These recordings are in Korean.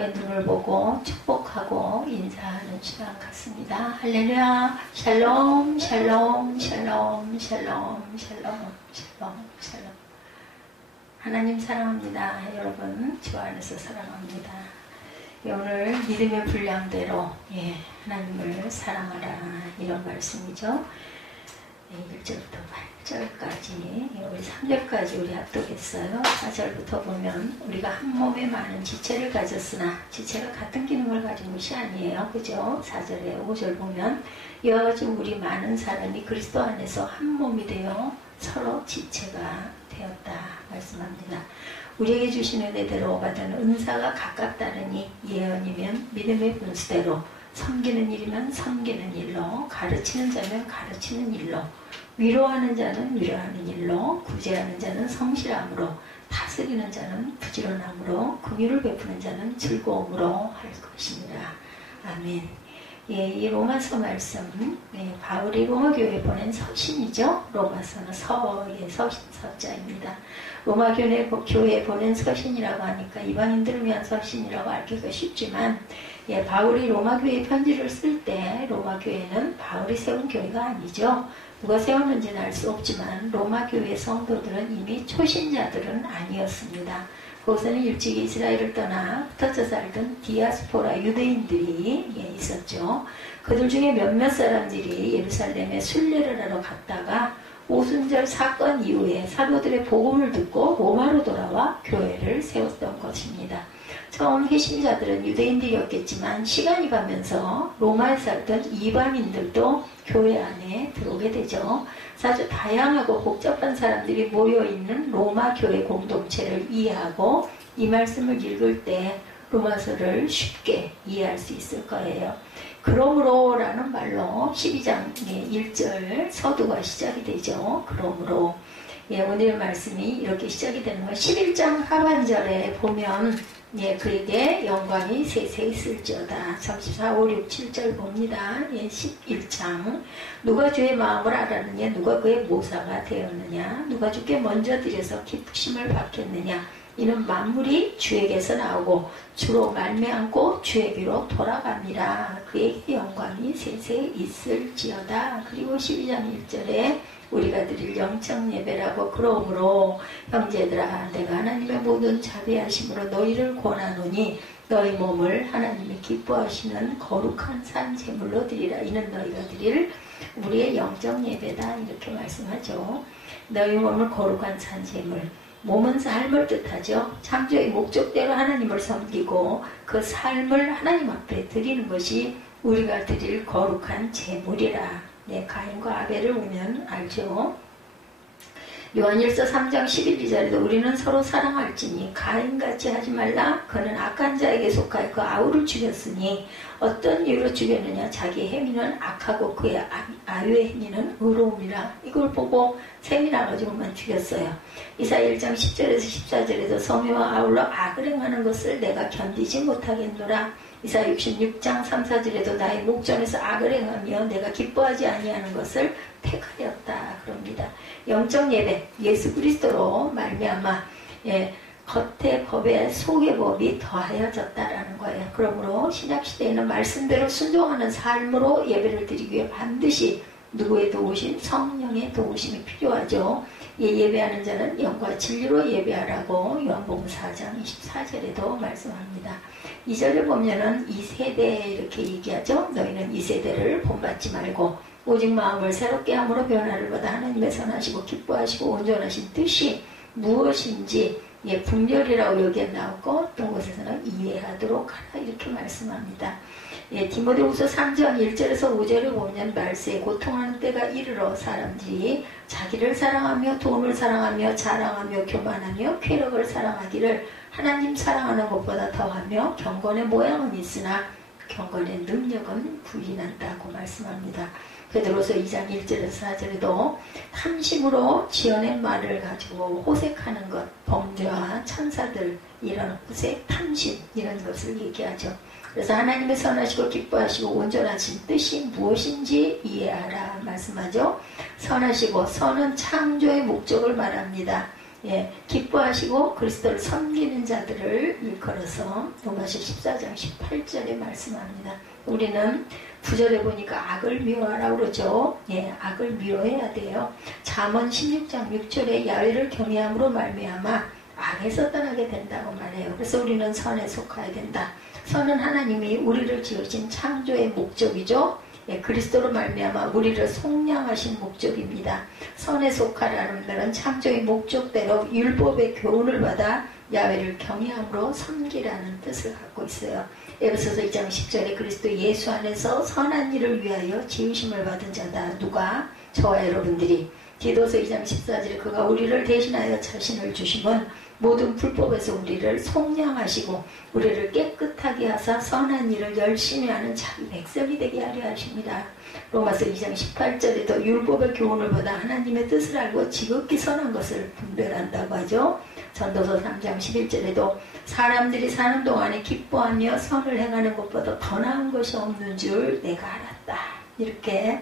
눈을 보고 축복하고 인사하는 시간 같습니다. 할렐루야. 샬롬 샬롬 샬롬 샬롬 샬롬 샬롬 샬롬. 하나님 사랑합니다. 여러분 주 안에서 사랑합니다. 오늘 믿음의 분량대로 하나님을 사랑하라 이런 말씀이죠. 1절부터 8절까지 우리 3절까지 우리 합독했어요. 4절부터 보면 우리가 한 몸에 많은 지체를 가졌으나 지체가 같은 기능을 가진 것이 아니에요. 그죠? 4절에 5절 보면 이와 같이 우리 많은 사람이 그리스도 안에서 한 몸이 되어 서로 지체가 되었다 말씀합니다. 우리에게 주시는 은혜대로 받은 은사가 각각 다르니 예언이면 믿음의 분수대로, 섬기는 일이면 섬기는 일로, 가르치는 자면 가르치는 일로, 위로하는 자는 위로하는 일로, 구제하는 자는 성실함으로, 다스리는 자는 부지런함으로, 긍휼을 베푸는 자는 즐거움으로 할 것입니다. 아멘. 이 로마서 말씀, 바울이 로마교회에 보낸 서신이죠. 로마서는 서의 서자입니다. 로마교회에 보낸 서신이라고 하니까 이방인들을 위한 서신이라고 알기가 쉽지만, 바울이 로마교회에 편지를 쓸 때 로마교회는 바울이 세운 교회가 아니죠. 누가 세웠는지는 알 수 없지만 로마교회 성도들은 이미 초신자들은 아니었습니다. 그곳에는 일찍이 이스라엘을 떠나 흩어져 살던 디아스포라 유대인들이 있었죠. 그들 중에 몇몇 사람들이 예루살렘에 순례를 하러 갔다가 오순절 사건 이후에 사도들의 복음을 듣고 로마로 돌아와 교회를 세웠던 것입니다. 처음 회심자들은 유대인들이었겠지만 시간이 가면서 로마에 살던 이방인들도 교회 안에 들어오게 되죠. 아주 다양하고 복잡한 사람들이 모여있는 로마 교회 공동체를 이해하고 이 말씀을 읽을 때 로마서를 쉽게 이해할 수 있을 거예요. 그러므로 라는 말로 12장 1절 서두가 시작이 되죠. 그러므로 오늘 말씀이 이렇게 시작이 되는 거예요. 11장 하반절에 보면 그에게 영광이 세세 있을지어다. 34, 5, 6, 7절 봅니다. 11장 누가 주의 마음을 알았느냐, 누가 그의 모사가 되었느냐, 누가 주께 먼저 드려서 기쁘심을 받겠느냐. 이는 만물이 주에게서 나오고 주로 말미암고 주에게로 돌아갑니다. 그에게 영광이 세세 있을지어다. 그리고 12장 1절에 우리가 드릴 영적 예배라고 그러므로 형제들아 내가 하나님의 모든 자비하심으로 너희를 권하노니 너희 몸을 하나님이 기뻐하시는 거룩한 산 제물로 드리라. 이는 너희가 드릴 우리의 영적 예배다. 이렇게 말씀하죠. 너희 몸을 거룩한 산 제물. 몸은 삶을 뜻하죠. 창조의 목적대로 하나님을 섬기고 그 삶을 하나님 앞에 드리는 것이 우리가 드릴 거룩한 제물이라. 가인과 아벨을 보면 알죠. 요한일서 3장 11절에도 우리는 서로 사랑할지니 가인같이 하지 말라. 그는 악한 자에게 속하여 그 아우를 죽였으니 어떤 이유로 죽였느냐. 자기 행위는 악하고 그의 아유의 행위는 의로움이라. 이걸 보고 셈이 나가지고만 죽였어요. 이사야 1장 10절에서 14절에도 성의와 아울러 악을 행하는 것을 내가 견디지 못하겠노라. 이사야 66장 3, 4절에도 나의 목전에서 악을 행하며 내가 기뻐하지 아니하는 것을 택하였다. 그럽니다. 영적 예배, 예수 그리스도로 말미암아 겉의 법에 속의 법이 더하여졌다라는 거예요. 그러므로 신약시대에는 말씀대로 순종하는 삶으로 예배를 드리기 위해 반드시 누구의 도우심? 성령의 도우심이 필요하죠. 예배하는 자는 영과 진리로 예배하라고 요한복음 4장 24절에도 말씀합니다. 2절을 보면은 이 세대 이렇게 얘기하죠. 너희는 이 세대를 본받지 말고 오직 마음을 새롭게 함으로 변화를 받아 하나님의 선하시고 기뻐하시고 온전하신 뜻이 무엇인지 분별이라고 여기에 나오고 어떤 곳에서는 이해하도록 하라 이렇게 말씀합니다. 디모데후서 3장 1절에서 5절을 보면 말세에 고통하는 때가 이르러 사람들이 자기를 사랑하며 돈을 사랑하며 자랑하며 교만하며 쾌락을 사랑하기를 하나님 사랑하는 것보다 더하며 경건의 모양은 있으나 경건의 능력은 부인한다고 말씀합니다. 베드로서 2장 1절에서 4절에도 탐심으로 지어낸 말을 가지고 호색하는 것, 범죄와 천사들 이런 호색, 탐심 이런 것을 얘기하죠. 그래서 하나님의 선하시고 기뻐하시고 온전하신 뜻이 무엇인지 이해하라 말씀하죠. 선하시고 선은 창조의 목적을 말합니다. 기뻐하시고 그리스도를 섬기는 자들을 일컬어서 로마서 14장 18절에 말씀합니다. 우리는 9절에 보니까 악을 미워하라 그러죠. 악을 미워해야 돼요. 잠언 16장 6절에 야훼를 경외함으로 말미암아 악에서 떠나게 된다고 말해요. 그래서 우리는 선에 속해야 된다. 선은 하나님이 우리를 지으신 창조의 목적이죠. 그리스도로 말미암아 우리를 속량하신 목적입니다. 선에 속하라는 말은 창조의 목적대로 율법의 교훈을 받아 야훼를 경외함으로 섬기라는 뜻을 갖고 있어요. 에베소서 2장 10절에 그리스도 예수 안에서 선한 일을 위하여 지으심을 받은 자다. 누가? 저와 여러분들이. 디도서 2장 14절에 그가 우리를 대신하여 자신을 주심은 모든 불법에서 우리를 속량하시고 우리를 깨끗하게 하사 선한 일을 열심히 하는 자기 백성이 되게 하려 하십니다. 로마서 2장 18절에도 율법의 교훈을 받아 하나님의 뜻을 알고 지극히 선한 것을 분별한다고 하죠. 전도서 3장 11절에도 사람들이 사는 동안에 기뻐하며 선을 행하는 것보다 더 나은 것이 없는 줄 내가 알았다. 이렇게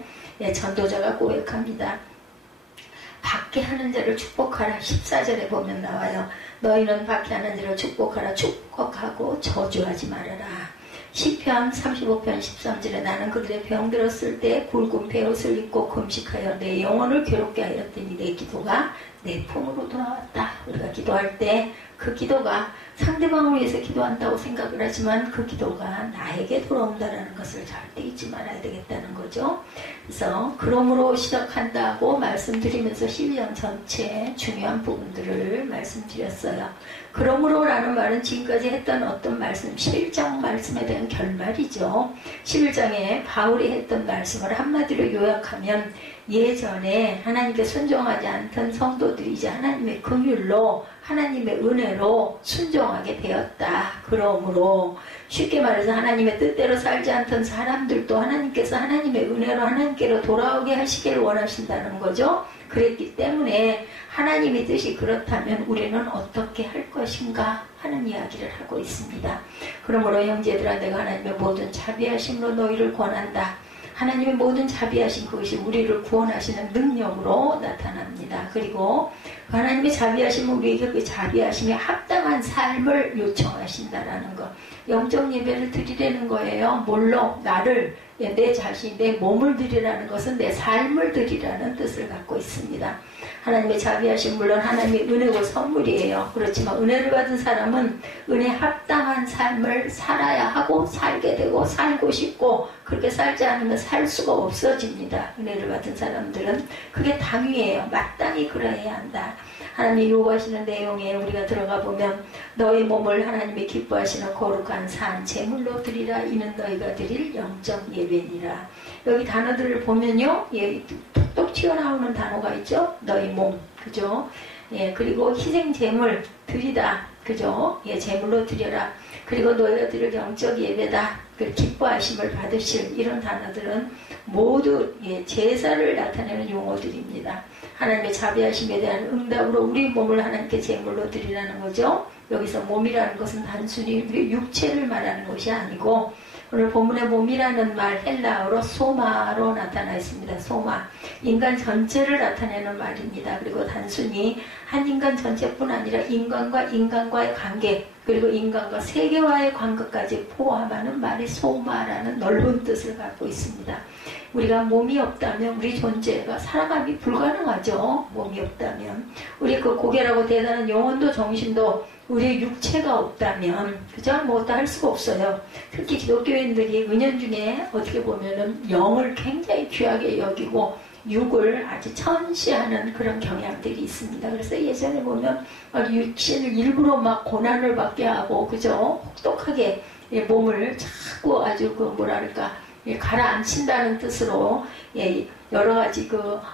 전도자가 고백합니다. 밖에 하는 자를 축복하라. 14절에 보면 나와요. 너희는 밖에 하는 자를 축복하라. 축복하고 저주하지 말아라. 시편 35편 13절에 나는 그들의 병 들었을 때 굵은 베옷을 입고 금식하여 내 영혼을 괴롭게 하였더니 내 기도가 내 품으로 돌아왔다. 우리가 기도할 때 그 기도가 상대방을 위해서 기도한다고 생각을 하지만 그 기도가 나에게 돌아온다는 것을 절대 잊지 말아야 되겠다는 거죠. 그래서 그러므로 시작한다고 말씀드리면서 12장 전체 중요한 부분들을 말씀드렸어요. 그러므로라는 말은 지금까지 했던 어떤 말씀, 11장 말씀에 대한 결말이죠. 11장에 바울이 했던 말씀을 한마디로 요약하면 예전에 하나님께 순종하지 않던 성도들이 이제 하나님의 긍휼로 하나님의 은혜로 순종하게 되었다. 그러므로 쉽게 말해서 하나님의 뜻대로 살지 않던 사람들도 하나님께서 하나님의 은혜로 하나님께로 돌아오게 하시기를 원하신다는 거죠. 그랬기 때문에 하나님의 뜻이 그렇다면 우리는 어떻게 할 것인가 하는 이야기를 하고 있습니다. 그러므로 형제들아 내가 하나님의 모든 자비하심으로 너희를 권한다. 하나님의 모든 자비하심 그것이 우리를 구원하시는 능력으로 나타납니다. 그리고 하나님의 자비하심은 우리에게 그 자비하심에 합당한 삶을 요청하신다라는 것. 영적 예배를 드리라는 거예요. 물론 나를 내 자신, 내 몸을 드리라는 것은 내 삶을 드리라는 뜻을 갖고 있습니다. 하나님의 자비하심 물론 하나님의 은혜고 선물이에요. 그렇지만 은혜를 받은 사람은 은혜 합당한 삶을 살아야 하고 살게 되고 살고 싶고 그렇게 살지 않으면 살 수가 없어집니다. 은혜를 받은 사람들은 그게 당위예요. 마땅히 그래야 한다. 하나님이 요구하시는 내용에 우리가 들어가 보면 너희 몸을 하나님이 기뻐하시는 거룩한 산 제물로 드리라. 이는 너희가 드릴 영적 예배니라. 여기 단어들을 보면요, 톡톡 튀어나오는 단어가 있죠. 너희 몸, 그죠? 그리고 희생 제물 드리다, 그죠? 제물로 드려라. 그리고 너희가 드릴 영적 예배다. 그 기뻐하심을 받으실 이런 단어들은 모두 제사를 나타내는 용어들입니다. 하나님의 자비하심에 대한 응답으로 우리 몸을 하나님께 제물로 드리라는 거죠. 여기서 몸이라는 것은 단순히 우리 육체를 말하는 것이 아니고 오늘 본문의 몸이라는 말 헬라어로 소마로 나타나 있습니다. 소마. 인간 전체를 나타내는 말입니다. 그리고 단순히 한 인간 전체뿐 아니라 인간과 인간과의 관계 그리고 인간과 세계와의 관계까지 포함하는 말이 소마라는 넓은 뜻을 갖고 있습니다. 우리가 몸이 없다면 우리 존재가 살아감이 불가능하죠. 몸이 없다면. 우리 그 고결하고 대단한 영혼도 정신도 우리의 육체가 없다면 그죠? 뭐 할 수가 없어요. 특히 기독교인들이 은연중에 어떻게 보면은 영을 굉장히 귀하게 여기고 육을 아주 천시하는 그런 경향들이 있습니다. 그래서 예전에 보면 육신을 일부러 막 고난을 받게 하고 그죠? 혹독하게 몸을 자꾸 아주 그 뭐랄까 가라앉힌다는 뜻으로 여러 가지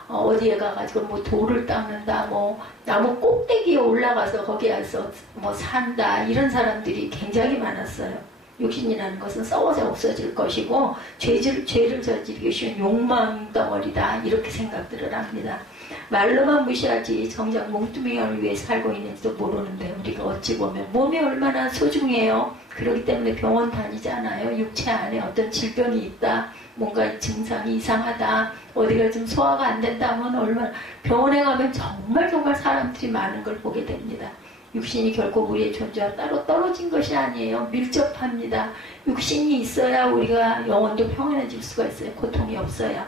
어디에 가가지고 뭐 돌을 닦는다, 뭐 나무 꼭대기에 올라가서 거기에서 뭐 산다 이런 사람들이 굉장히 많았어요. 육신이라는 것은 썩어서 없어질 것이고 죄를 저지르기 쉬운 욕망 덩어리다 이렇게 생각들을 합니다. 말로만 무시하지 정작 몽뚜껑을 위해 살고 있는지도 모르는데 우리가 어찌 보면 몸이 얼마나 소중해요. 그렇기 때문에 병원 다니지 않아요. 육체 안에 어떤 질병이 있다, 뭔가 증상이 이상하다, 어디가 좀 소화가 안 된다면 얼마나 병원에 가면 정말 사람들이 많은 걸 보게 됩니다. 육신이 결코 우리의 존재와 따로 떨어진 것이 아니에요. 밀접합니다. 육신이 있어야 우리가 영혼도 평안해질 수가 있어요. 고통이 없어야.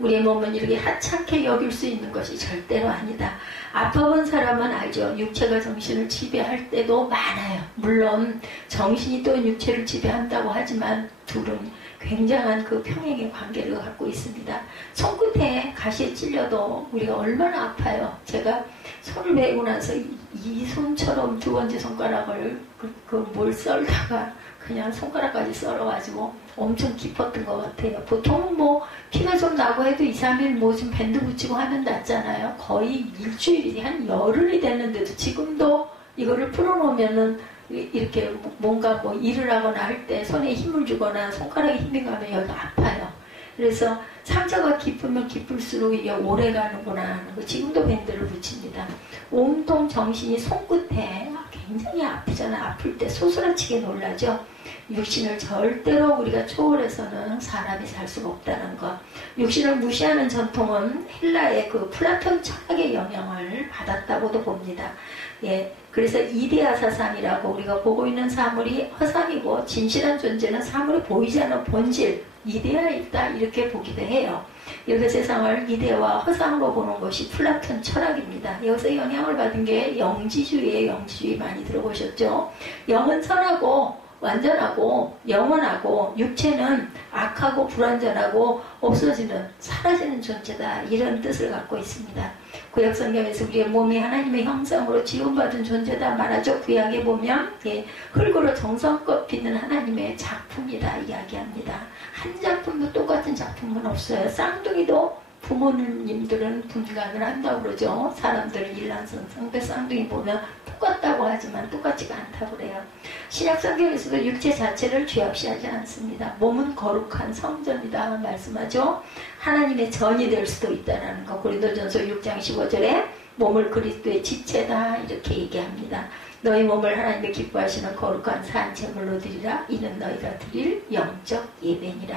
우리의 몸은 이렇게 하찮게 여길 수 있는 것이 절대로 아니다. 아파본 사람은 알죠. 육체가 정신을 지배할 때도 많아요. 물론 정신이 또 육체를 지배한다고 하지만 둘은 굉장한 그 평행의 관계를 갖고 있습니다. 손끝에 가시에 찔려도 우리가 얼마나 아파요. 제가 손을 베고 나서 이 손처럼 두 번째 손가락을 뭘 썰다가 그냥 손가락까지 썰어가지고 엄청 깊었던 것 같아요. 보통은 뭐 피가 좀 나고 해도 2, 3일 뭐 좀 밴드 붙이고 하면 낫잖아요. 거의 일주일이 한 열흘이 됐는데도 지금도 이거를 풀어놓으면은 이렇게 뭔가 뭐 일을 하거나 할 때 손에 힘을 주거나 손가락에 힘이 가면 여기가 아파요. 그래서 상처가 깊으면 깊을수록 이게 오래 가는구나 하는 거. 지금도 밴드를 붙입니다. 온통 정신이 손끝에 굉장히 아프잖아. 아플 때 소스라치게 놀라죠. 육신을 절대로 우리가 초월해서는 사람이 살 수가 없다는 것. 육신을 무시하는 전통은 헬라의 그 플라톤 철학의 영향을 받았다고도 봅니다. 예, 그래서 이데아 사상이라고 우리가 보고 있는 사물이 허상이고 진실한 존재는 사물이 보이지 않는 본질, 이데아에 있다 이렇게 보기도 해요. 이렇게 세상을 이데아와 허상으로 보는 것이 플라톤 철학입니다. 여기서 영향을 받은 게 영지주의에 영지주의 많이 들어보셨죠? 영은 선하고 완전하고 영원하고 육체는 악하고 불완전하고 없어지는 사라지는 존재다 이런 뜻을 갖고 있습니다. 구약 성경에서 우리의 몸이 하나님의 형상으로 지음받은 존재다 말하죠. 구약에 보면 흙으로 정성껏 빚는 하나님의 작품이다 이야기합니다. 한 작품도 똑같은 작품은 없어요. 쌍둥이도 부모님들은 분간을 한다고 그러죠. 사람들 일란성 성배 쌍둥이 보면 똑같다고 하지만 똑같지가 않다고 그래요. 신약 성경에서도 육체 자체를 죄악시하지 않습니다. 몸은 거룩한 성전이다 말씀하죠. 하나님의 전이 될 수도 있다는 거. 고린도전서 6장 15절에 몸을 그리스도의 지체다 이렇게 얘기합니다. 너희 몸을 하나님의 기뻐하시는 거룩한 산제물로 드리라. 이는 너희가 드릴 영적 예배니라.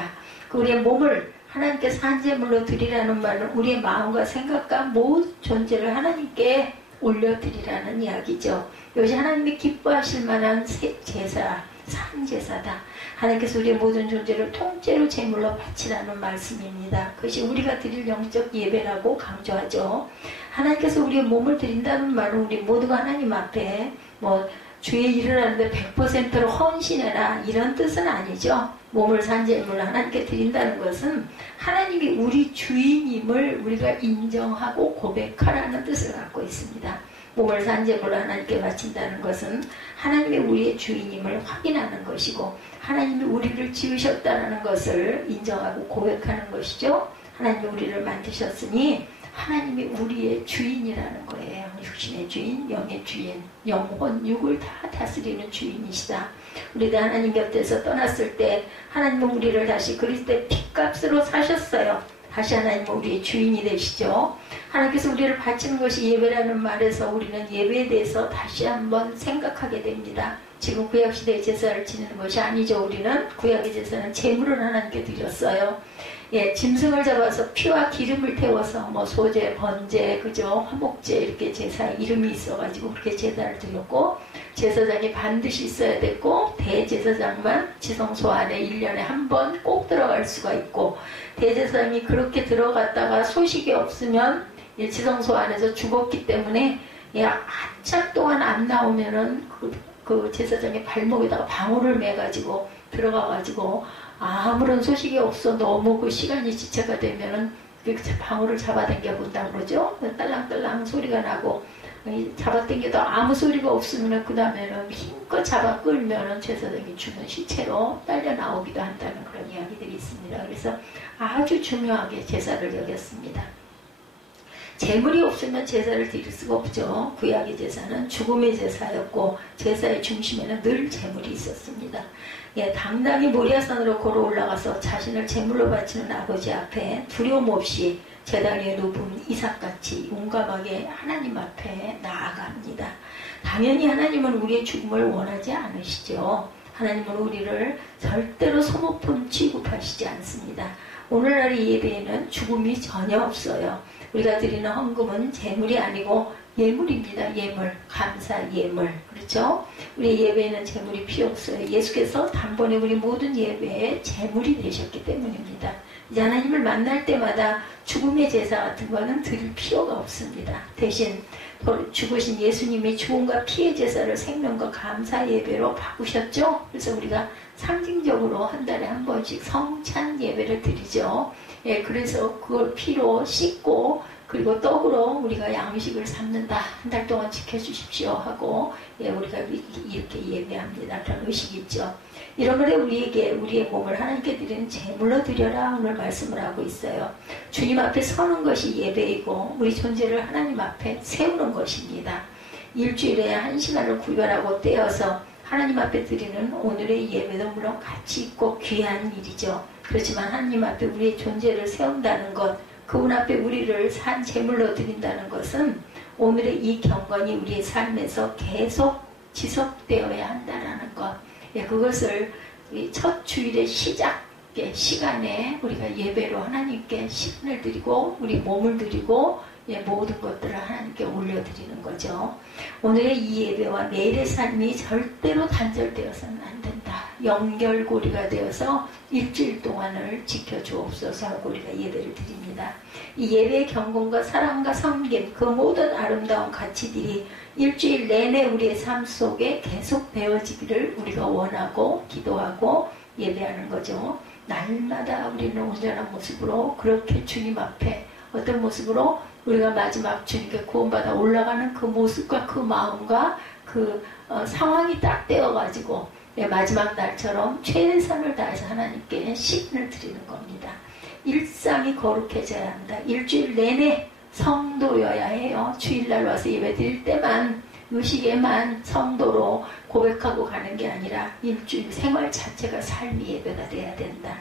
우리의 몸을 하나님께 산제물로 드리라는 말은 우리의 마음과 생각과 모든 존재를 하나님께 올려드리라는 이야기죠. 이것이 하나님이 기뻐하실 만한 제사, 산제사다. 하나님께서 우리의 모든 존재를 통째로 제물로 바치라는 말씀입니다. 그것이 우리가 드릴 영적 예배라고 강조하죠. 하나님께서 우리의 몸을 드린다는 말은 우리 모두가 하나님 앞에 뭐 주의 일을 하는데 100%로 헌신해라 이런 뜻은 아니죠. 몸을 산제물로 하나님께 드린다는 것은 하나님이 우리 주인임을 우리가 인정하고 고백하라는 뜻을 갖고 있습니다. 몸을 산제물로 하나님께 바친다는 것은 하나님이 우리의 주인임을 확인하는 것이고 하나님이 우리를 지으셨다는 것을 인정하고 고백하는 것이죠. 하나님이 우리를 만드셨으니 하나님이 우리의 주인이라는 거예요. 육신의 주인, 영의 주인, 영혼, 육을 다 다스리는 주인이시다. 우리가 하나님 곁에서 떠났을 때 하나님은 우리를 다시 그리스도의 피값으로 사셨어요. 다시 하나님은 우리의 주인이 되시죠. 하나님께서 우리를 바치는 것이 예배라는 말에서 우리는 예배에 대해서 다시 한번 생각하게 됩니다. 지금 구약시대의 제사를 지내는 것이 아니죠. 우리는 구약의 제사는 제물을 하나님께 드렸어요. 예, 짐승을 잡아서 피와 기름을 태워서 뭐 소제, 번제, 그죠? 화목제 이렇게 제사에 이름이 있어가지고 그렇게 제사를 드렸고 제사장이 반드시 있어야 됐고 대제사장만 지성소 안에 1년에 한 번 꼭 들어갈 수가 있고 대제사장이 그렇게 들어갔다가 소식이 없으면 지성소 안에서 죽었기 때문에 한참 동안 안 나오면은 그 제사장의 발목에다가 방울을 매가지고 들어가가지고 아무런 소식이 없어 너무 그 시간이 지체가 되면은 그 방울을 잡아당겨 본다 그러죠. 딸랑딸랑 소리가 나고 잡아당겨도 아무 소리가 없으면 그 다음에는 힘껏 잡아 끌면은 제사장이 죽은 시체로 딸려 나오기도 한다는 그런 이야기들이 있습니다. 그래서 아주 중요하게 제사를 여겼습니다. 제물이 없으면 제사를 드릴 수가 없죠. 구약의 제사는 죽음의 제사였고 제사의 중심에는 늘 제물이 있었습니다. 예, 당당히 모리아산으로 걸어 올라가서 자신을 제물로 바치는 아버지 앞에 두려움 없이 제단 위에 높은 이삭같이 용감하게 하나님 앞에 나아갑니다. 당연히 하나님은 우리의 죽음을 원하지 않으시죠. 하나님은 우리를 절대로 소모품 취급하시지 않습니다. 오늘날의 예배에는 죽음이 전혀 없어요. 우리가 드리는 헌금은 재물이 아니고 예물입니다. 예물, 감사 예물. 그렇죠? 우리 예배에는 재물이 필요 없어요. 예수께서 단번에 우리 모든 예배에 재물이 되셨기 때문입니다. 이제 하나님을 만날 때마다 죽음의 제사 같은 거는 드릴 필요가 없습니다. 대신 죽으신 예수님이 죽음과 피의 제사를 생명과 감사 예배로 바꾸셨죠? 그래서 우리가 상징적으로 한 달에 한 번씩 성찬 예배를 드리죠. 예, 그래서 그걸 피로 씻고 그리고 떡으로 우리가 양식을 삼는다. 한 달 동안 지켜주십시오 하고 예, 우리가 이렇게 예배합니다. 그런 의식이 있죠. 이런 글에 우리에게 우리의 몸을 하나님께 드리는 제물로 드려라 오늘 말씀을 하고 있어요. 주님 앞에 서는 것이 예배이고 우리 존재를 하나님 앞에 세우는 것입니다. 일주일에 1시간을 구별하고 떼어서 하나님 앞에 드리는 오늘의 예배도 물론 가치 있고 귀한 일이죠. 그렇지만 하나님 앞에 우리의 존재를 세운다는 것, 그분 앞에 우리를 산 제물로 드린다는 것은 오늘의 이 경건이 우리의 삶에서 계속 지속되어야 한다는 것. 예, 그것을 첫 주일의 시간에 우리가 예배로 하나님께 시간을 드리고 우리 몸을 드리고 예, 모든 것들을 하나님께 올려드리는 거죠. 오늘의 이 예배와 내일의 삶이 절대로 단절되어서는 안 된다. 연결고리가 되어서 일주일 동안을 지켜주옵소서 하고 우리가 예배를 드립니다. 이 예배의 경건과 사랑과 섬김, 그 모든 아름다운 가치들이 일주일 내내 우리의 삶 속에 계속 되어지기를 우리가 원하고 기도하고 예배하는 거죠. 날마다 우리는 온전한 모습으로 그렇게 주님 앞에 어떤 모습으로 우리가 마지막 주님께 구원받아 올라가는 그 모습과 그 마음과 그 상황이 딱 되어가지고 마지막 날처럼 최선을 다해서 하나님께 시간을 드리는 겁니다. 일상이 거룩해져야 합니다. 일주일 내내 성도여야 해요. 주일날 와서 예배 드릴 때만 의식에만 성도로 고백하고 가는 게 아니라 일주일 생활 자체가 삶의 예배가 돼야 된다.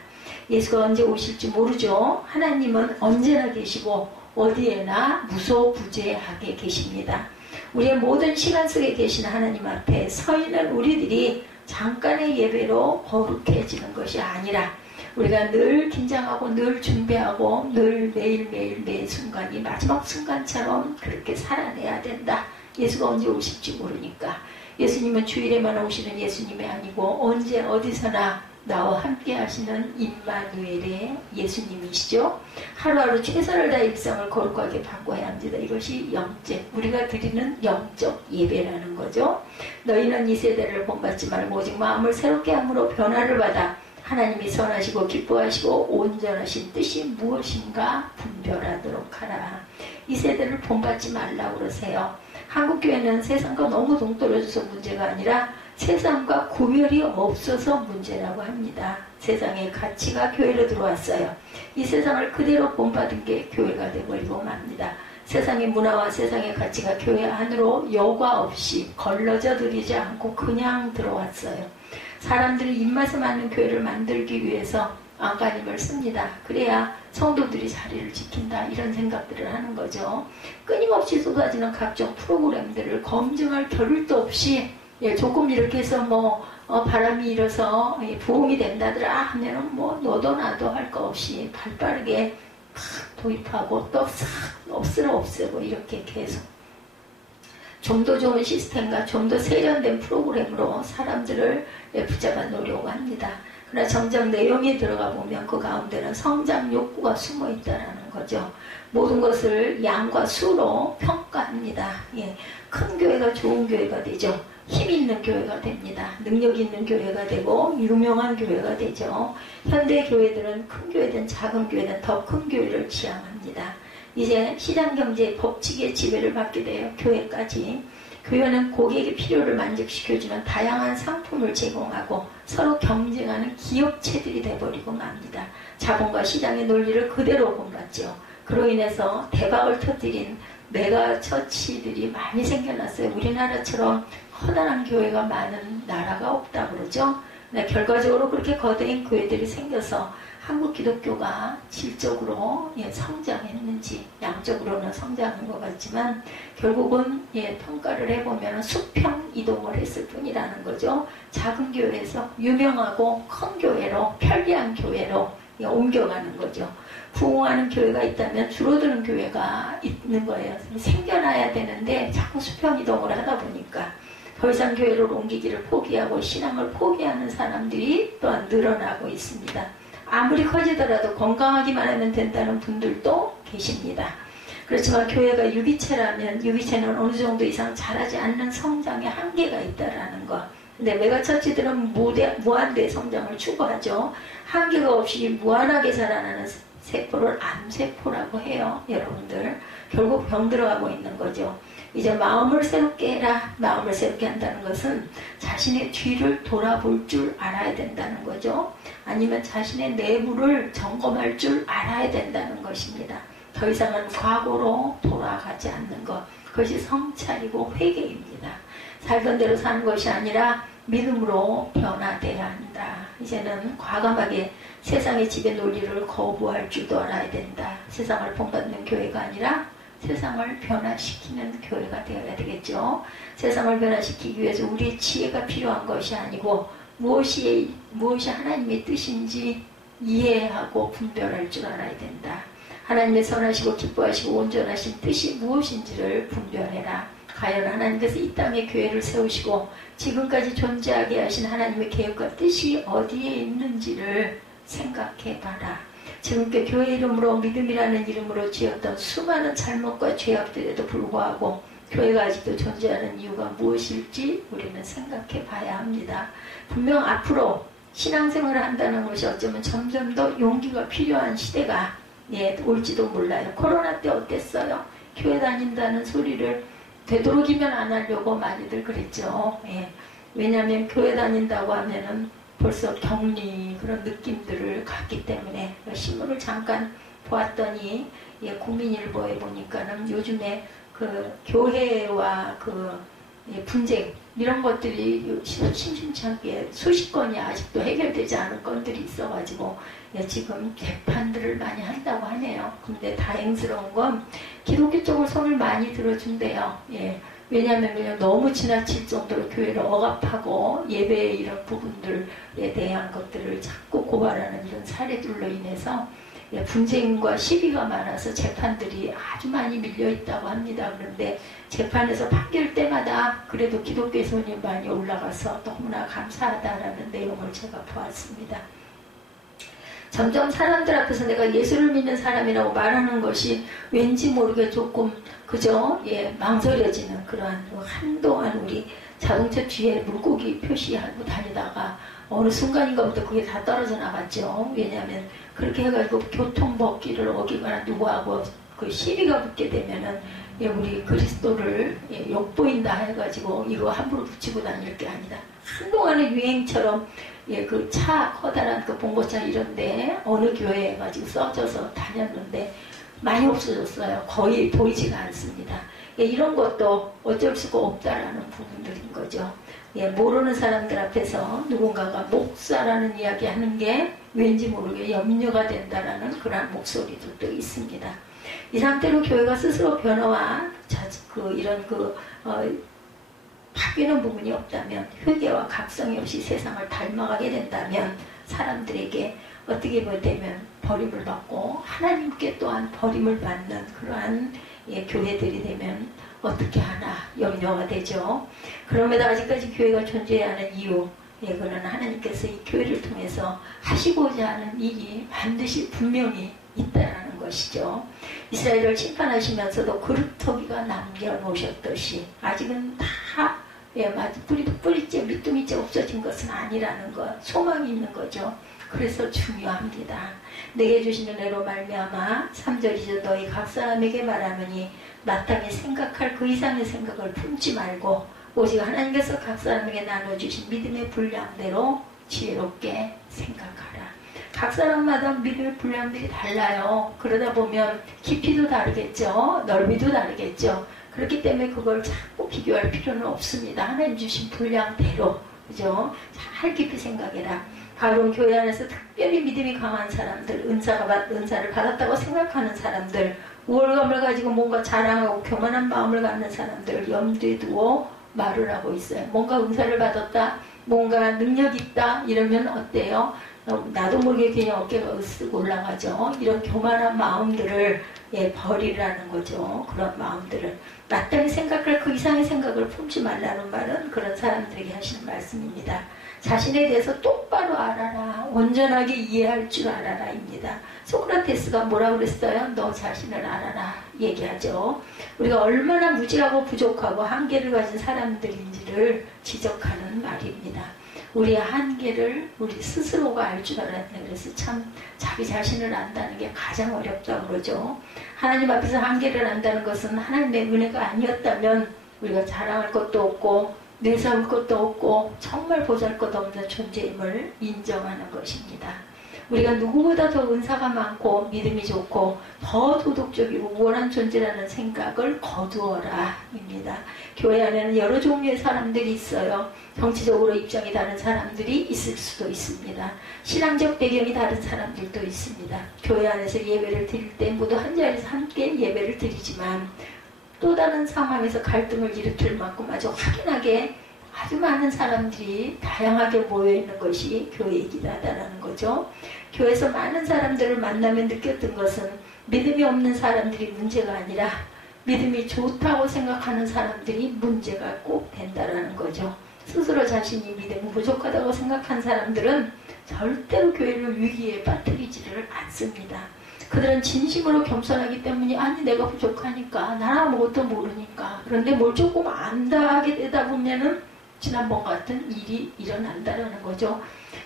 예수가 언제 오실지 모르죠. 하나님은 언제나 계시고 어디에나 무소부재하게 계십니다. 우리의 모든 시간 속에 계신 하나님 앞에 서 있는 우리들이 잠깐의 예배로 거룩해지는 것이 아니라 우리가 늘 긴장하고 늘 준비하고 늘 매일매일 매 순간이 마지막 순간처럼 그렇게 살아내야 된다. 예수가 언제 오실지 모르니까. 예수님은 주일에만 오시는 예수님이 아니고 언제 어디서나 나와 함께 하시는 임마누엘의 예수님이시죠. 하루하루 최선을 다해 일상을 거룩하게 바꿔야 합니다. 이것이 영적, 우리가 드리는 영적 예배라는 거죠. 너희는 이 세대를 본받지 말고 오직 마음을 새롭게 함으로 변화를 받아 하나님이 선하시고 기뻐하시고 온전하신 뜻이 무엇인가 분별하도록 하라. 이 세대를 본받지 말라고 그러세요. 한국교회는 세상과 너무 동떨어져서 문제가 아니라 세상과 구별이 없어서 문제라고 합니다. 세상의 가치가 교회로 들어왔어요. 이 세상을 그대로 본받은 게 교회가 되어버리고 맙니다. 세상의 문화와 세상의 가치가 교회 안으로 여과 없이 걸러져 들이지 않고 그냥 들어왔어요. 사람들이 입맛에 맞는 교회를 만들기 위해서 안간힘을 씁니다. 그래야 성도들이 자리를 지킨다 이런 생각들을 하는 거죠. 끊임없이 쏟아지는 각종 프로그램들을 검증할 겨를도 없이 조금 이렇게 해서 바람이 일어서 부흥이 된다더라 하면은 너도 나도 할 거 없이 발빠르게 팍 도입하고 또 싹 없애고 이렇게 계속 좀 더 좋은 시스템과 좀 더 세련된 프로그램으로 사람들을 붙잡아 놓으려고 합니다. 그러나 정작 내용에 들어가 보면 그 가운데는 성장 욕구가 숨어 있다는 거죠. 모든 것을 양과 수로 평가합니다. 큰 교회가 좋은 교회가 되죠. 힘 있는 교회가 됩니다. 능력 있는 교회가 되고 유명한 교회가 되죠. 현대 교회들은 큰 교회든 작은 교회든 더 큰 교회를 지향합니다. 이제 시장경제의 법칙의 지배를 받게 돼요. 교회까지. 교회는 고객의 필요를 만족시켜주는 다양한 상품을 제공하고 서로 경쟁하는 기업체들이 돼버리고 맙니다. 자본과 시장의 논리를 그대로 본받죠. 그로 인해서 대박을 터뜨린 메가처치들이 많이 생겨났어요. 우리나라처럼 커다란 교회가 많은 나라가 없다 그러죠. 결과적으로 그렇게 거대한 교회들이 생겨서 한국 기독교가 질적으로 성장했는지, 양적으로는 성장한 것 같지만 결국은 평가를 해보면 수평 이동을 했을 뿐이라는 거죠. 작은 교회에서 유명하고 큰 교회로, 편리한 교회로 옮겨가는 거죠. 부흥하는 교회가 있다면 줄어드는 교회가 있는 거예요. 생겨나야 되는데 자꾸 수평 이동을 하다 보니까 더 이상 교회를 옮기기를 포기하고 신앙을 포기하는 사람들이 또한 늘어나고 있습니다. 아무리 커지더라도 건강하기만 하면 된다는 분들도 계십니다. 그렇지만 교회가 유기체라면 유기체는 어느 정도 이상 자라지 않는 성장의 한계가 있다라는 것. 근데 메가처치들은 무한대 성장을 추구하죠. 한계가 없이 무한하게 자라나는 세포를 암세포라고 해요. 여러분들 결국 병들어가고 있는 거죠. 이제 마음을 새롭게 해라. 마음을 새롭게 한다는 것은 자신의 뒤를 돌아볼 줄 알아야 된다는 거죠. 아니면 자신의 내부를 점검할 줄 알아야 된다는 것입니다. 더 이상은 과거로 돌아가지 않는 것. 그것이 성찰이고 회개입니다. 살던 대로 사는 것이 아니라 믿음으로 변화돼야 한다. 이제는 과감하게 세상의 지배 논리를 거부할 줄도 알아야 된다. 세상을 본받는 교회가 아니라 세상을 변화시키는 교회가 되어야 되겠죠. 세상을 변화시키기 위해서 우리의 지혜가 필요한 것이 아니고 무엇이 하나님의 뜻인지 이해하고 분별할 줄 알아야 된다. 하나님의 선하시고 기뻐하시고 온전하신 뜻이 무엇인지를 분별해라. 과연 하나님께서 이 땅에 교회를 세우시고 지금까지 존재하게 하신 하나님의 계획과 뜻이 어디에 있는지를 생각해봐라. 지금께 교회 이름으로 믿음이라는 이름으로 지었던 수많은 잘못과 죄악들에도 불구하고 교회가 아직도 존재하는 이유가 무엇일지 우리는 생각해 봐야 합니다. 분명 앞으로 신앙생활을 한다는 것이 어쩌면 점점 더 용기가 필요한 시대가 올지도 몰라요. 코로나 때 어땠어요? 교회 다닌다는 소리를 되도록이면 안 하려고 많이들 그랬죠. 왜냐하면 교회 다닌다고 하면은 벌써 격리 그런 느낌들을 갖기 때문에 신문을 잠깐 보았더니 국민일보에 보니까는 요즘에 그 교회와 그 분쟁 이런 것들이 심심치 않게 수십 건이 아직도 해결되지 않은 건들이 있어가지고 지금 재판들을 많이 한다고 하네요. 근데 다행스러운 건 기독교 쪽으로 손을 많이 들어준대요. 왜냐하면 너무 지나칠 정도로 교회를 억압하고 예배의 이런 부분들에 대한 것들을 자꾸 고발하는 이런 사례들로 인해서 분쟁과 시비가 많아서 재판들이 아주 많이 밀려있다고 합니다. 그런데 재판에서 판결 때마다 그래도 기독교의 손이 많이 올라가서 너무나 감사하다라는 내용을 제가 보았습니다. 점점 사람들 앞에서 내가 예수를 믿는 사람이라고 말하는 것이 왠지 모르게 조금 그저 망설여지는 그러한 한동안 우리 자동차 뒤에 물고기 표시하고 다니다가 어느 순간인가부터 그게 다 떨어져 나갔죠. 왜냐하면 그렇게 해가지고 교통법규를 어기거나 누구하고 그 시비가 붙게 되면은 우리 그리스도를 욕보인다 해가지고 이거 함부로 붙이고 다닐 게 아니다. 한동안의 유행처럼 그 차 커다란 그 봉고차 이런데 어느 교회에 가지고 써져서 다녔는데 많이 없어졌어요. 거의 보이지가 않습니다. 이런 것도 어쩔 수가 없다라는 부분들인 거죠. 모르는 사람들 앞에서 누군가가 목사라는 이야기 하는 게 왠지 모르게 염려가 된다라는 그런 목소리들도 있습니다. 이 상태로 교회가 스스로 변화와 바뀌는 부분이 없다면 회개와 각성이 없이 세상을 닮아가게 된다면 사람들에게 어떻게 보면 버림을 받고 하나님께 또한 버림을 받는 그러한 교회들이 되면 어떻게 하나 염려가 되죠. 그럼에도 아직까지 교회가 존재해야 하는 이유 그는 하나님께서 이 교회를 통해서 하시고자 하는 일이 반드시 분명히 있다라는 것이죠. 이스라엘을 심판하시면서도 그루터기가 남겨놓으셨듯이 아직은 다 뿌리째 밑둥이째 없어진 것은 아니라는 것, 소망이 있는 거죠. 그래서 중요합니다. 내게 주신 은혜로 말미암아 3절이죠. 너희 각 사람에게 말하노니 마땅히 생각할 그 이상의 생각을 품지 말고 오직 하나님께서 각 사람에게 나눠주신 믿음의 분량대로 지혜롭게 생각하라. 각 사람마다 믿음의 분량들이 달라요. 그러다 보면 깊이도 다르겠죠. 넓이도 다르겠죠. 그렇기 때문에 그걸 자꾸 비교할 필요는 없습니다. 하나님 주신 분량대로 그죠? 잘 깊이 생각해라. 바로 교회 안에서 특별히 믿음이 강한 사람들, 은사를 받았다고 생각하는 사람들, 우월감을 가지고 뭔가 자랑하고 교만한 마음을 갖는 사람들을 염두에 두고 말을 하고 있어요. 뭔가 은사를 받았다, 뭔가 능력 있다 이러면 어때요? 나도 모르게 그냥 어깨가 으쓱 올라가죠. 이런 교만한 마음들을 버리라는 거죠. 그런 마음들을 마땅히 생각할 그 이상의 생각을 품지 말라는 말은 그런 사람들에게 하시는 말씀입니다. 자신에 대해서 똑바로 알아라. 온전하게 이해할 줄 알아라 입니다. 소크라테스가 뭐라 그랬어요? 너 자신을 알아라 얘기하죠. 우리가 얼마나 무지하고 부족하고 한계를 가진 사람들인지를 지적하는 말입니다. 우리의 한계를 우리 스스로가 알 줄 알아야 돼. 그래서 참 자기 자신을 안다는 게 가장 어렵다고 그러죠. 하나님 앞에서 한계를 안다는 것은 하나님의 은혜가 아니었다면 우리가 자랑할 것도 없고 내세울 것도 없고 정말 보잘것없는 존재임을 인정하는 것입니다. 우리가 누구보다 더 은사가 많고 믿음이 좋고 더 도덕적이고 우월한 존재라는 생각을 거두어라 입니다. 교회 안에는 여러 종류의 사람들이 있어요. 정치적으로 입장이 다른 사람들이 있을 수도 있습니다. 신앙적 배경이 다른 사람들도 있습니다. 교회 안에서 예배를 드릴 때 모두 한 자리에서 함께 예배를 드리지만 또 다른 상황에서 갈등을 일으킬 만큼 아주 확연하게 아주 많은 사람들이 다양하게 모여있는 것이 교회이기도 하다는 거죠. 교회에서 많은 사람들을 만나면 느꼈던 것은 믿음이 없는 사람들이 문제가 아니라 믿음이 좋다고 생각하는 사람들이 문제가 꼭 된다는 거죠. 스스로 자신이 믿음이 부족하다고 생각한 사람들은 절대로 교회를 위기에 빠뜨리지를 않습니다. 그들은 진심으로 겸손하기 때문에 아니 내가 부족하니까 나는 아무것도 모르니까 그런데 뭘 조금 안다 하게 되다 보면은 지난번 같은 일이 일어난다는 거죠.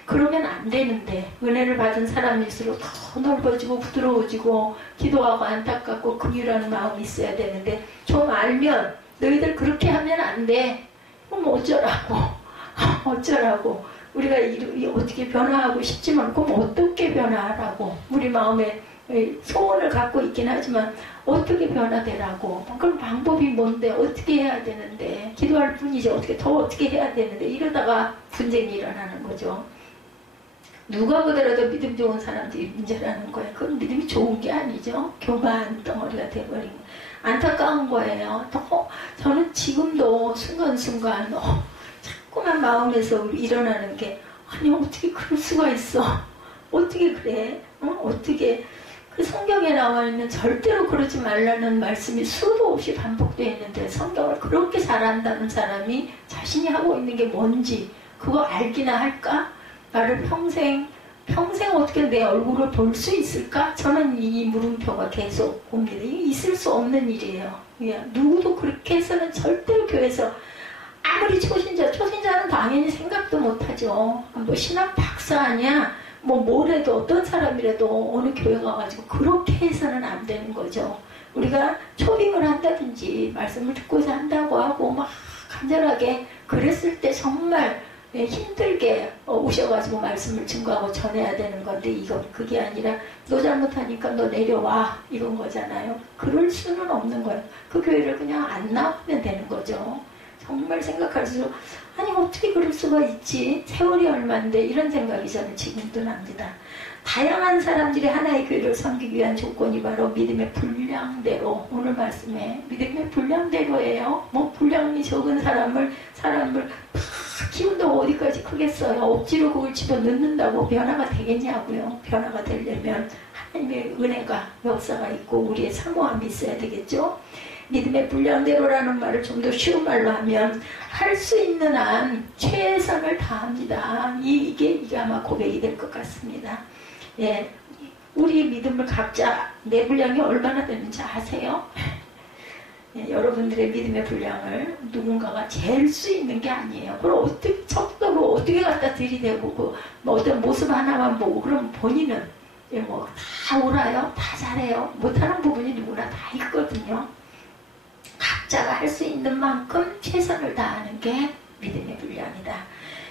그러면 안 되는데 은혜를 받은 사람일수록 더 넓어지고 부드러워지고 기도하고 안타깝고 긍휼하는 마음이 있어야 되는데 좀 알면 너희들 그렇게 하면 안 돼. 그럼 어쩌라고 우리가 어떻게 변화하고 싶지만 그럼 어떻게 변화하라고 우리 마음에 소원을 갖고 있긴 하지만 어떻게 변화되라고 그럼 방법이 뭔데 어떻게 해야 되는데 기도할 뿐이지 어떻게 해야 되는데 이러다가 분쟁이 일어나는 거죠. 누가 보더라도 믿음 좋은 사람들이 문제라는 거예요. 그건 믿음이 좋은 게 아니죠. 교만 덩어리가 돼버린 거예요. 안타까운 거예요. 저는 지금도 순간순간 자꾸만 마음에서 일어나는 게 아니 어떻게 그럴 수가 있어. 어떻게 그래. 어떻게 그 성경에 나와 있는 절대로 그러지 말라는 말씀이 수도 없이 반복되어 있는데 성경을 그렇게 잘 안다는 사람이 자신이 하고 있는 게 뭔지 그거 알기나 할까? 나를 평생 어떻게 내 얼굴을 볼 수 있을까? 저는 이 물음표가 계속 옵니다. 이게 있을 수 없는 일이에요. 누구도 그렇게 해서는 절대로 교회에서 아무리 초신자는 당연히 생각도 못하죠. 뭐 신학 박사 아니야? 뭘 해도 어떤 사람이라도 어느 교회 가가지고 그렇게 해서는 안 되는 거죠. 우리가 초빙을 한다든지 말씀을 듣고자 한다고 하고 막 간절하게 그랬을 때 정말 힘들게 오셔가지고 말씀을 증거하고 전해야 되는 건데 그게 아니라 너 잘못하니까 너 내려와 이런 거잖아요. 그럴 수는 없는 거예요. 그 교회를 그냥 안 나오면 되는 거죠. 정말 생각할수록 아니 어떻게 그럴 수가 있지? 세월이 얼마인데 이런 생각이 저는 지금도 납니다. 다양한 사람들이 하나의 교회를 섬기기 위한 조건이 바로 믿음의 분량대로 오늘 말씀에 믿음의 분량대로예요. 분량이 적은 사람을 키운다고 어디까지 크겠어요. 억지로 그걸 집어넣는다고 변화가 되겠냐고요. 변화가 되려면 하나님의 은혜가 역사가 있고 우리의 사모함이 있어야 되겠죠. 믿음의 분량대로라는 말을 좀 더 쉬운 말로 하면 할 수 있는 한 최선을 다합니다. 이게 아마 고백이 될 것 같습니다. 우리 믿음을 각자 내 분량이 얼마나 되는지 아세요? 여러분들의 믿음의 분량을 누군가가 잴 수 있는 게 아니에요. 그걸 어떻게 척도로 어떻게 갖다 들이대고 어떤 모습 하나만 보고 그럼 본인은 다 옳아요, 다 잘해요. 못하는 부분이 누구나 다 있거든요. 각자가 할 수 있는 만큼 최선을 다하는 게 믿음의 분량이다.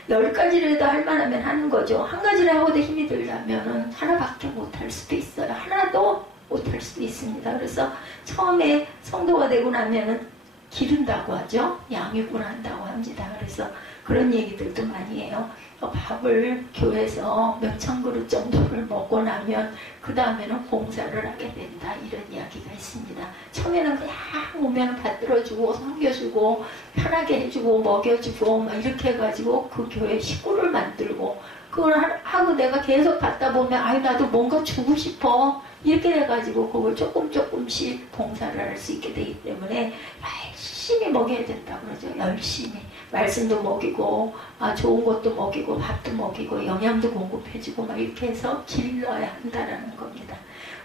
10가지라도 할 만하면 하는 거죠. 한 가지를 하고도 힘이 들려면 하나밖에 못할 수도 있어요. 하나도 못할 수도 있습니다. 그래서 처음에 성도가 되고 나면은 기른다고 하죠. 양육을 한다고 합니다. 그래서 그런 얘기들도 많이 해요. 밥을 교회에서 몇천 그릇 정도를 먹고 나면 그 다음에는 봉사를 하게 된다, 이런 이야기가 있습니다. 처음에는 그냥 오면 받들어주고 섬겨주고 편하게 해주고 먹여주고 막 이렇게 해가지고 그 교회 식구를 만들고, 그걸 하고 내가 계속 받다 보면 아이 나도 뭔가 주고 싶어 이렇게 돼가지고 그걸 조금씩 봉사를 할 수 있게 되기 때문에 열심히 먹여야 된다 그러죠. 열심히 말씀도 먹이고 좋은 것도 먹이고 밥도 먹이고 영양도 공급해주고 막 이렇게 해서 길러야 한다라는 겁니다.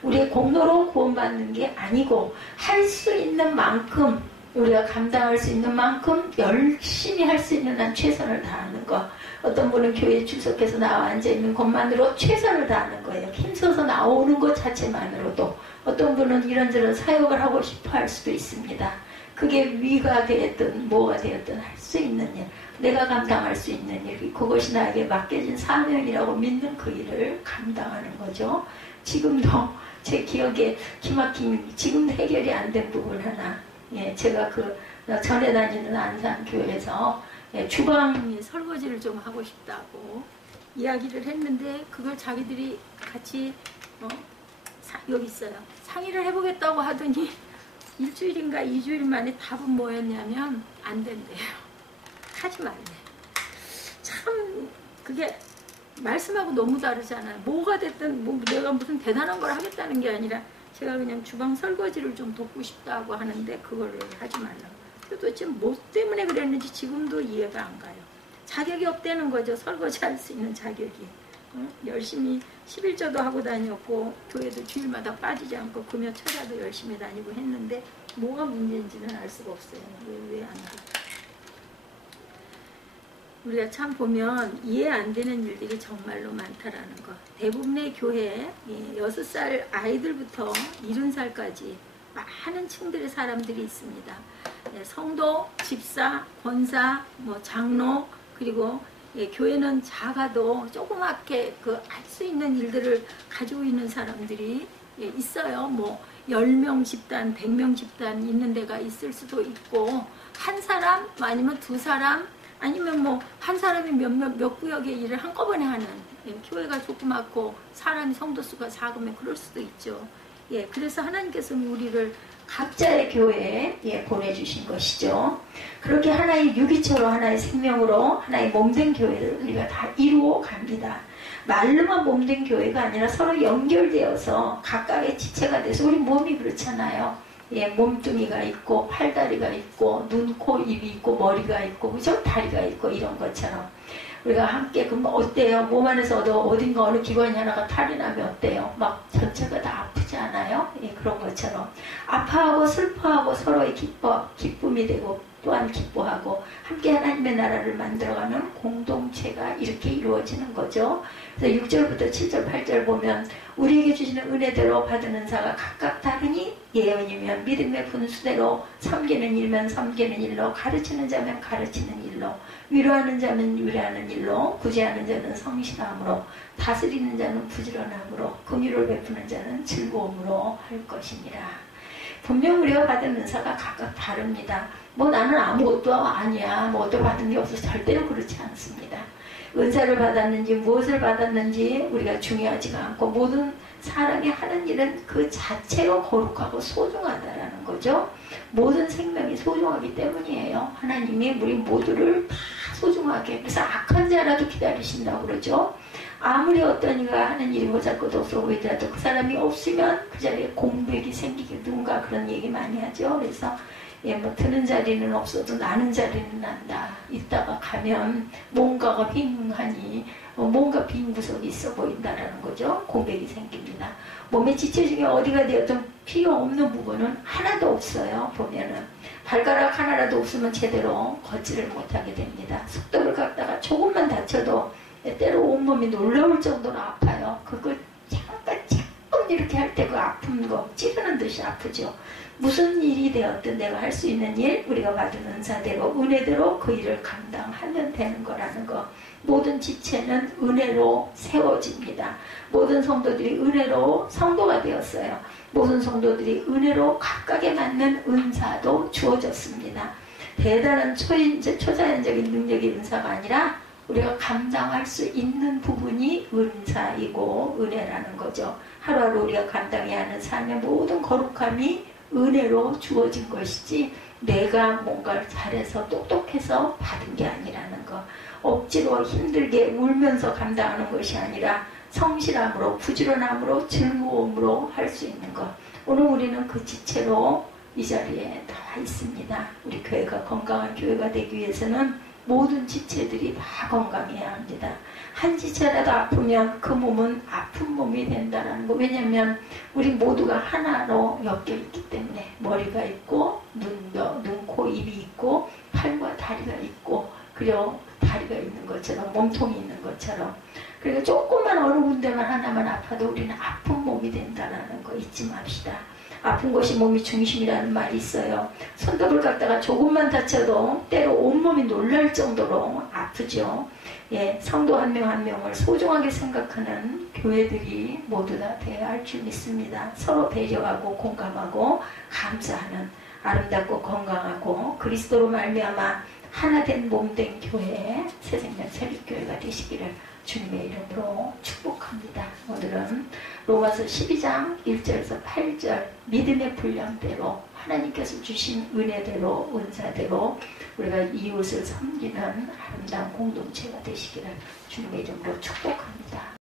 우리의 공로로 구원받는 게 아니고 할 수 있는 만큼, 우리가 감당할 수 있는 만큼 열심히 할 수 있는 한 최선을 다하는 것. 어떤 분은 교회에 출석해서 나와 앉아있는 것만으로 최선을 다하는 거예요. 힘써서 나오는 것 자체만으로도. 어떤 분은 이런저런 사역을 하고 싶어 할 수도 있습니다. 그게 위가 되었든 뭐가 되었든 할 수 있는 일, 내가 감당할 수 있는 일, 그것이 나에게 맡겨진 사명이라고 믿는 그 일을 감당하는 거죠. 지금도 제 기억에 기막힌, 지금도 해결이 안 된 부분 하나, 제가 전에 다니는 안산교회에서 주방 설거지를 좀 하고 싶다고 이야기를 했는데, 그걸 자기들이 같이 여기 있어요. 상의를 해보겠다고 하더니 일주일인가 2주일 만에 답은 뭐였냐면 안 된대요. 하지 말래. 참 그게 말씀하고 너무 다르잖아요. 뭐가 됐든 내가 무슨 대단한 걸 하겠다는 게 아니라 제가 그냥 주방 설거지를 좀 돕고 싶다고 하는데 그걸 하지 말라고. 도대체 뭐 때문에 그랬는지 지금도 이해가 안 가요. 자격이 없다는 거죠. 설거지 할 수 있는 자격이. 열심히 11조도 하고 다녔고 교회도 주일마다 빠지지 않고 금요 철야도 열심히 다니고 했는데 뭐가 문제인지는 알 수가 없어요. 왜 안 할까? 우리가 참 보면 이해 안 되는 일들이 정말로 많다라는 것. 대부분의 교회에 6살 아이들부터 70살까지 많은 층들의 사람들이 있습니다. 성도, 집사, 권사, 장로, 그리고 교회는 작아도 조그맣게 할 수 있는 일들을 가지고 있는 사람들이 있어요. 10명 집단, 100명 집단 있는 데가 있을 수도 있고, 한 사람 아니면 두 사람 아니면 한 사람이 몇 구역의 일을 한꺼번에 하는, 교회가 조그맣고 사람이 성도 수가 작으면 그럴 수도 있죠. 그래서 하나님께서는 우리를 각자의 교회에 보내주신 것이죠. 그렇게 하나의 유기체로, 하나의 생명으로, 하나의 몸된 교회를 우리가 다 이루어 갑니다. 말로만 몸된 교회가 아니라 서로 연결되어서 각각의 지체가 돼서, 우리 몸이 그렇잖아요. 몸뚱이가 있고 팔다리가 있고 눈, 코, 입이 있고 머리가 있고, 그죠? 다리가 있고, 이런 것처럼 우리가 함께 어때요? 몸 안에서 어딘가 어느 기관이 하나가 탈이 나면 어때요? 막 전체가 다 아프지 않아요? 그런 것처럼 아파하고 슬퍼하고 서로의 기쁨이 되고 또한 기뻐하고 함께 하나님의 나라를 만들어가는 공동체가 이렇게 이루어지는 거죠. 그래서 6절부터 7절, 8절 보면 우리에게 주시는 은혜대로 받는 자가 각각 다르니 예언이면 믿음의 분수대로, 섬기는 일면 섬기는 일로, 가르치는 자면 가르치는 일로, 위로하는 자는 위로하는 일로, 구제하는 자는 성실함으로, 다스리는 자는 부지런함으로, 긍휼을 베푸는 자는 즐거움으로 할 것이니라. 분명 우리가 받은 은사가 각각 다릅니다. 나는 아무것도 아니야, 뭐도 받은 게 없어서 절대로 그렇지 않습니다. 은사를 받았는지 무엇을 받았는지 우리가 중요하지가 않고, 모든 사람이 하는 일은 그 자체로 거룩하고 소중하다라는 거죠. 모든 생명이 소중하기 때문이에요. 하나님이 우리 모두를 다 소중하게, 그래서 악한 자라도 기다리신다고 그러죠. 아무리 어떤 이가 하는 일이 보잘것없어 보이더라도 그 사람이 없으면 그 자리에 공백이 생기게 누군가 그런 얘기 많이 하죠. 그래서 드는 자리는 없어도 나는 자리는 난다. 이따가 가면 뭔가가 빈하니 뭔가 빈 구석이 있어 보인다라는 거죠. 공백이 생깁니다. 몸의 지체 중에 어디가 되어도 필요 없는 부분은 하나도 없어요. 보면은 발가락 하나라도 없으면 제대로 걷지를 못하게 됩니다. 속도를 깎다가 조금만 다쳐도 때로 온몸이 놀라울 정도로 아파요. 그걸 잠깐 이렇게 할 때 그 아픈 거 찌르는 듯이 아프죠. 무슨 일이 되었든 내가 할 수 있는 일, 우리가 받은 은사대로 은혜대로 그 일을 감당하면 되는 거라는 거. 모든 지체는 은혜로 세워집니다. 모든 성도들이 은혜로 성도가 되었어요. 모든 성도들이 은혜로 각각에 맞는 은사도 주어졌습니다. 대단한 초자연적인 능력의 은사가 아니라 우리가 감당할 수 있는 부분이 은사이고 은혜라는 거죠. 하루하루 우리가 감당해야 하는 삶의 모든 거룩함이 은혜로 주어진 것이지 내가 뭔가를 잘해서 똑똑해서 받은 게 아니라는 거. 억지로 힘들게 울면서 감당하는 것이 아니라 성실함으로 부지런함으로 즐거움으로 할 수 있는 것. 오늘 우리는 그 지체로 이 자리에 나와 있습니다. 우리 교회가 건강한 교회가 되기 위해서는 모든 지체들이 다 건강해야 합니다. 한 지체라도 아프면 그 몸은 아픈 몸이 된다는 거. 왜냐하면 우리 모두가 하나로 엮여 있기 때문에 머리가 있고 눈, 코, 입이 있고 팔과 다리가 있고 그리고 다리가 있는 것처럼 몸통이 있는 것처럼 그러니까 조금만 어느 군데만 하나만 아파도 우리는 아픈 몸이 된다는 거 잊지 맙시다. 아픈 것이 몸이 중심이라는 말이 있어요. 손톱을 갖다가 조금만 다쳐도 때로 온몸이 놀랄 정도로 아프죠. 예, 성도 한 명 한 명을 소중하게 생각하는 교회들이 모두 다 되어야 할 줄 믿습니다. 서로 배려하고 공감하고 감사하는 아름답고 건강하고 그리스도로 말미암아 하나된 몸된 교회 새생명 새립교회가 되시기를 주님의 이름으로 축복합니다. 오늘은 로마서 12장 1절에서 8절 믿음의 분량대로 하나님께서 주신 은혜대로 은사대로 우리가 이웃을 섬기는 아름다운 공동체가 되시기를 주님의 이름으로 축복합니다.